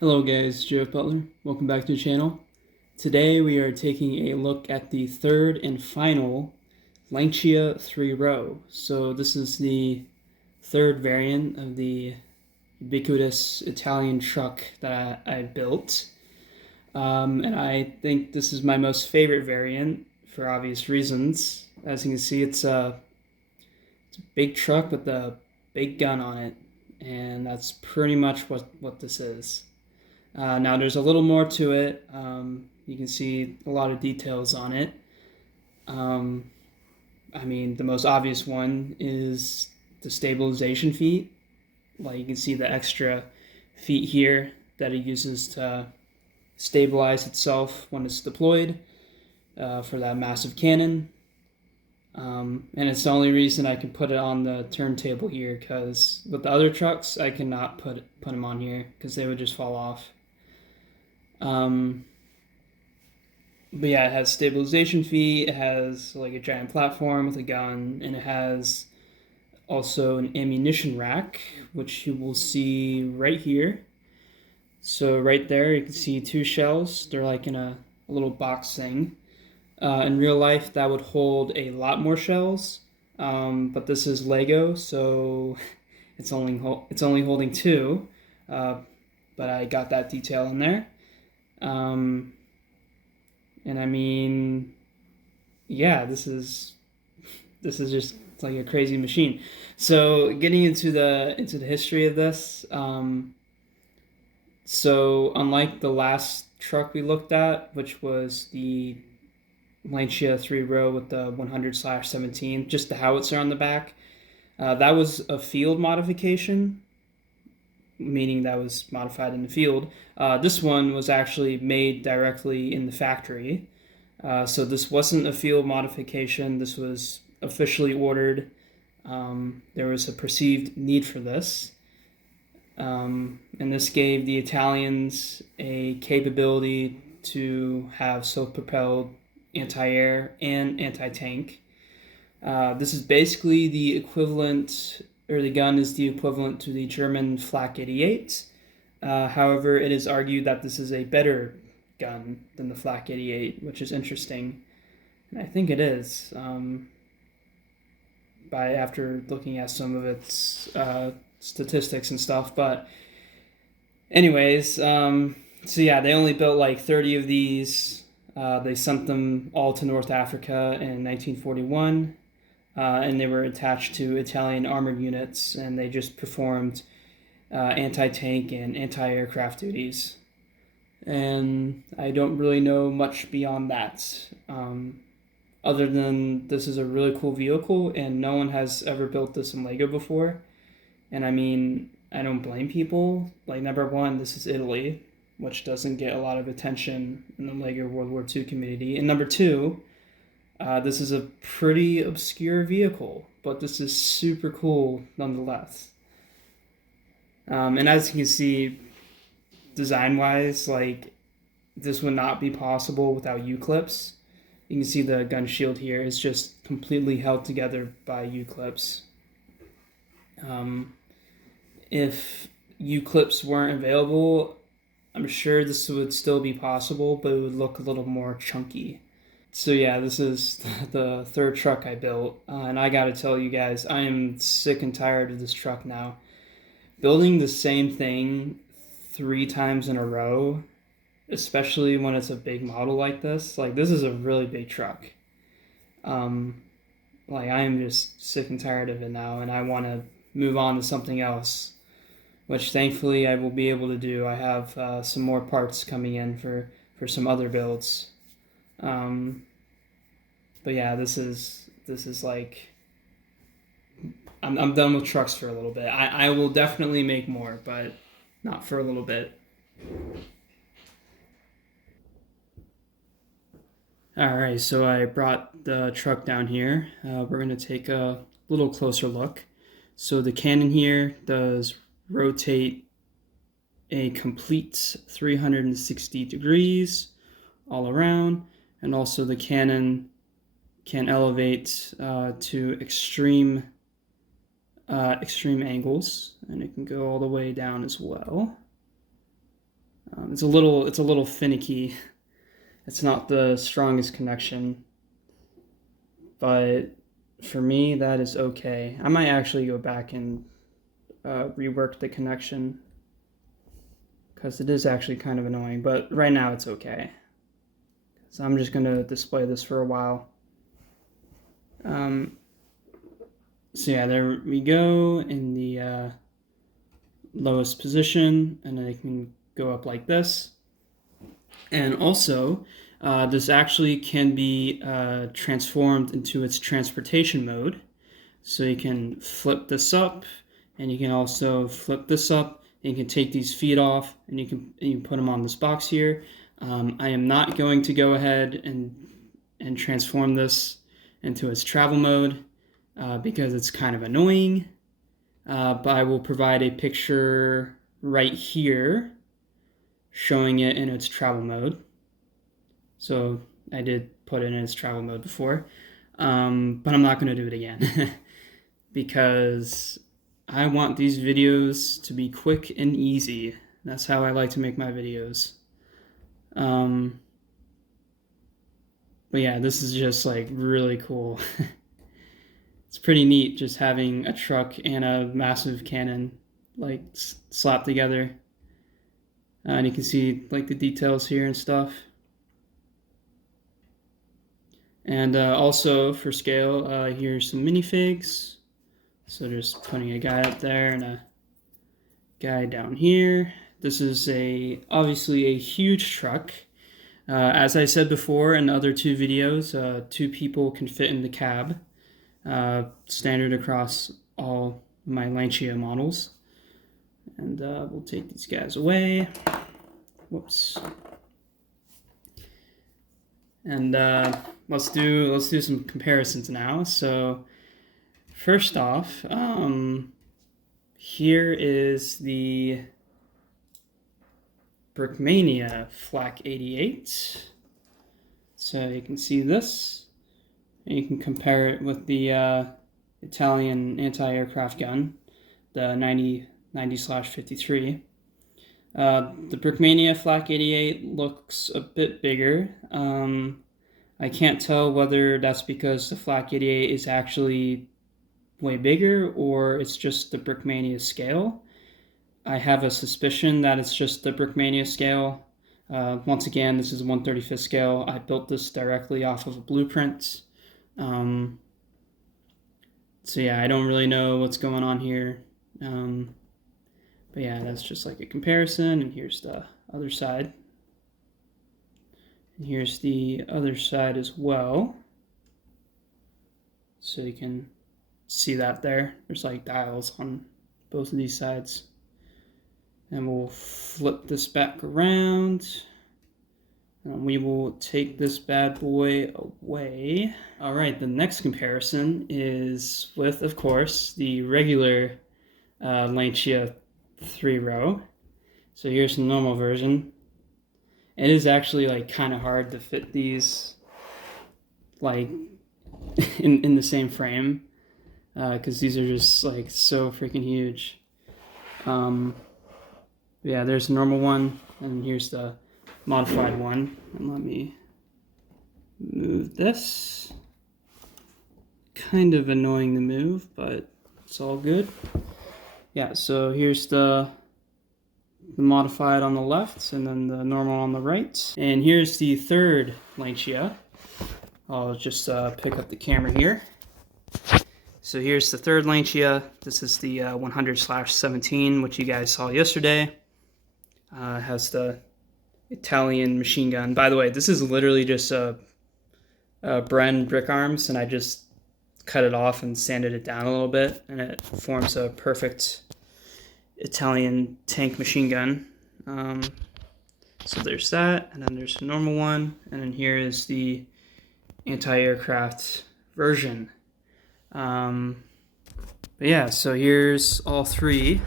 Hello guys, Jeff Butler. Welcome back to the channel. Today we are taking a look at the third and final Lancia 3Ro. So this is the third variant of the ubiquitous Italian truck that I built. And I think this is my most favorite variant for obvious reasons. As you can see, it's a big truck with a big gun on it. And that's pretty much what this is. Now there's a little more to it. You can see a lot of details on it. I mean, the most obvious one is the stabilization feet. Like you can see the extra feet here that it uses to stabilize itself when it's deployed for that massive cannon. And it's the only reason I can put it on the turntable here, because with the other trucks I cannot put them on here because they would just fall off. But yeah, it has stabilization feet, it has like a giant platform with a gun, and it has also an ammunition rack, which you will see right here. So right there, you can see two shells. They're like in a little box thing. In real life, that would hold a lot more shells, but this is Lego, so it's only holding two. But I got that detail in there. And I mean, yeah, this is just like a crazy machine. So getting into the history of this, so unlike the last truck we looked at, which was the Lancia 3Ro with the 100/17, just the howitzer on the back, that was a field modification, meaning that was modified in the field. This one was actually made directly in the factory. So this wasn't a field modification. This was officially ordered. There was a perceived need for this. And this gave the Italians a capability to have self-propelled anti-air and anti-tank. This is basically the equivalent, or the gun is the equivalent to the German Flak 88. However, it is argued that this is a better gun than the Flak 88, which is interesting. And I think it is, after looking at some of its statistics and stuff. But anyways, so yeah, they only built like 30 of these. They sent them all to North Africa in 1941. And they were attached to Italian armored units, and they just performed anti-tank and anti-aircraft duties. And I don't really know much beyond that, other than this is a really cool vehicle, and no one has ever built this in Lego before. And I mean, I don't blame people. Like, number one, this is Italy, which doesn't get a lot of attention in the Lego World War II community. And number two, this is a pretty obscure vehicle, but this is super cool nonetheless. And as you can see, design-wise, like, this would not be possible without U-clips. You can see the gun shield here is just completely held together by U-clips. If U-clips weren't available, I'm sure this would still be possible, but it would look a little more chunky. So yeah, this is the third truck I built, and I gotta tell you guys, I am sick and tired of this truck now. Building the same thing 3 times in a row, especially when it's a big model like this is a really big truck. Like, I am just sick and tired of it now, and I want to move on to something else, which thankfully I will be able to do. I have some more parts coming in for some other builds. But yeah, this is like, I'm done with trucks for a little bit. I will definitely make more, but not for a little bit. Alright, so I brought the truck down here. We're going to take a little closer look. So the cannon here does rotate a complete 360 degrees all around, and also the cannon can elevate to extreme angles, and it can go all the way down as well. it's a little finicky. It's not the strongest connection, but for me that is okay. I might actually go back and rework the connection because it is actually kind of annoying, but right now it's okay. So I'm just going to display this for a while. So yeah, there we go in the lowest position, and then I can go up like this. And also, this actually can be transformed into its transportation mode. So you can flip this up, and you can also flip this up, and you can take these feet off, and you can put them on this box here. I am not going to go ahead and transform this into its travel mode because it's kind of annoying. But I will provide a picture right here showing it in its travel mode. So I did put it in its travel mode before, but I'm not going to do it again because I want these videos to be quick and easy. That's how I like to make my videos. But yeah, this is just like really cool. It's pretty neat just having a truck and a massive cannon like slapped together. And you can see like the details here and stuff. And also for scale, here's some minifigs. So just putting a guy up there and a guy down here. This is obviously a huge truck. As I said before in the other two videos, 2 people can fit in the cab. Standard across all my Lancia models. And we'll take these guys away. Whoops. And let's do some comparisons now. So first off, here is the Brickmania Flak 88. So you can see this, and you can compare it with the Italian anti-aircraft gun, the 90/53. The Brickmania Flak 88 looks a bit bigger. I can't tell whether that's because the Flak 88 is actually way bigger or it's just the Brickmania scale. I have a suspicion that it's just the Brickmania scale. Once again, this is a 1/35 scale. I built this directly off of a blueprint. So yeah, I don't really know what's going on here. But yeah, that's just like a comparison, and here's the other side. And here's the other side as well. So you can see that there. There's like dials on both of these sides. And we'll flip this back around. And we will take this bad boy away. All right, the next comparison is with, of course, the regular Lancia 3Ro. So here's the normal version. It is actually like kind of hard to fit these like in the same frame because these are just like so freaking huge. Yeah, there's the normal one, and here's the modified one. And let me move this. Kind of annoying to move, but it's all good. Yeah, so here's the modified on the left, and then the normal on the right. And here's the third Lancia. I'll just pick up the camera here. So here's the third Lancia. This is the 100/17, which you guys saw yesterday. It has the Italian machine gun. By the way, this is literally just a Bren brick arms, and I just cut it off and sanded it down a little bit, and it forms a perfect Italian tank machine gun. So there's that, and then there's the normal one, and then here is the anti-aircraft version. But yeah, so here's all three,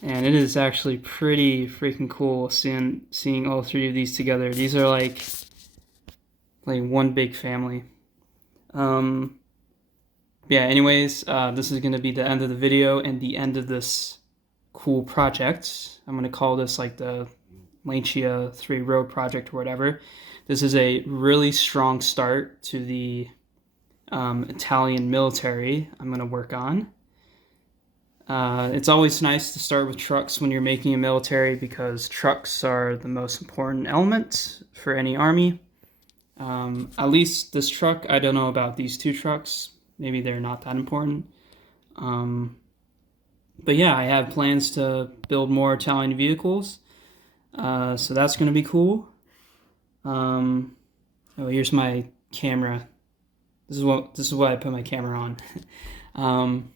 and it is actually pretty freaking cool seeing all three of these together. These are like one big family. Yeah, anyways, this is going to be the end of the video and the end of this cool project. I'm going to call this like the Lancia 3Ro project or whatever. This is a really strong start to the Italian military I'm going to work on. It's always nice to start with trucks when you're making a military because trucks are the most important element for any army. At least this truck, I don't know about these two trucks. Maybe they're not that important. But yeah, I have plans to build more Italian vehicles. So that's going to be cool. Oh, here's my camera. This is what I put my camera on.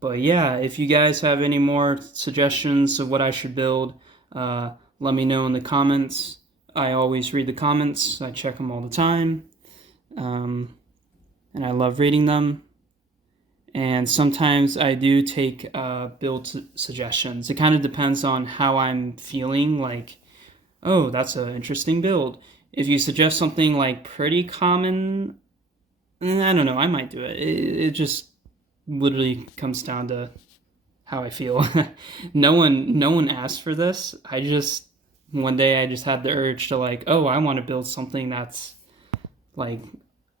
But yeah, if you guys have any more suggestions of what I should build, let me know in the comments. I always read the comments. I check them all the time. And I love reading them. And sometimes I do take build suggestions. It kind of depends on how I'm feeling. Like, oh, that's an interesting build. If you suggest something like pretty common, I don't know, I might do it. It just literally comes down to how I feel. No one asked for this. One day I just had the urge to like, oh, I want to build something that's like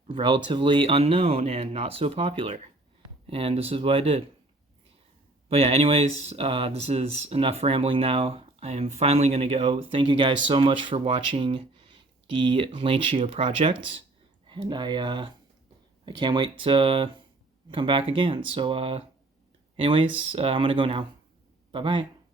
relatively unknown and not so popular. And this is what I did. But yeah, anyways, this is enough rambling now. I am finally going to go. Thank you guys so much for watching the Lancia project. And I can't wait to come back again. So anyways, I'm going to go now. Bye-bye.